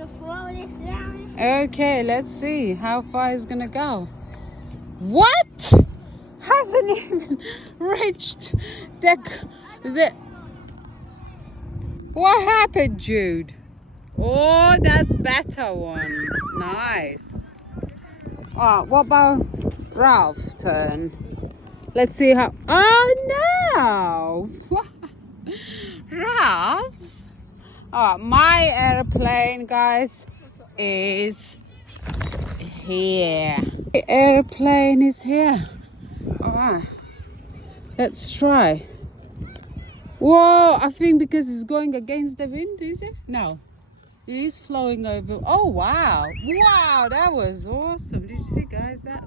the floor this down. Okay, let's see how far it's gonna go. What? Hasn't even reached the. What happened, Jude? Oh, that's better one. Nice. Oh, what about Ralph's turn? Let's see how. Oh no! Ralph. Oh, my airplane, guys, is here. The airplane is here. Alright, let's try. Whoa, I think because it's going against the wind, is it? No, it is flowing over. Oh wow, wow, that was awesome. Did you see, guys, that?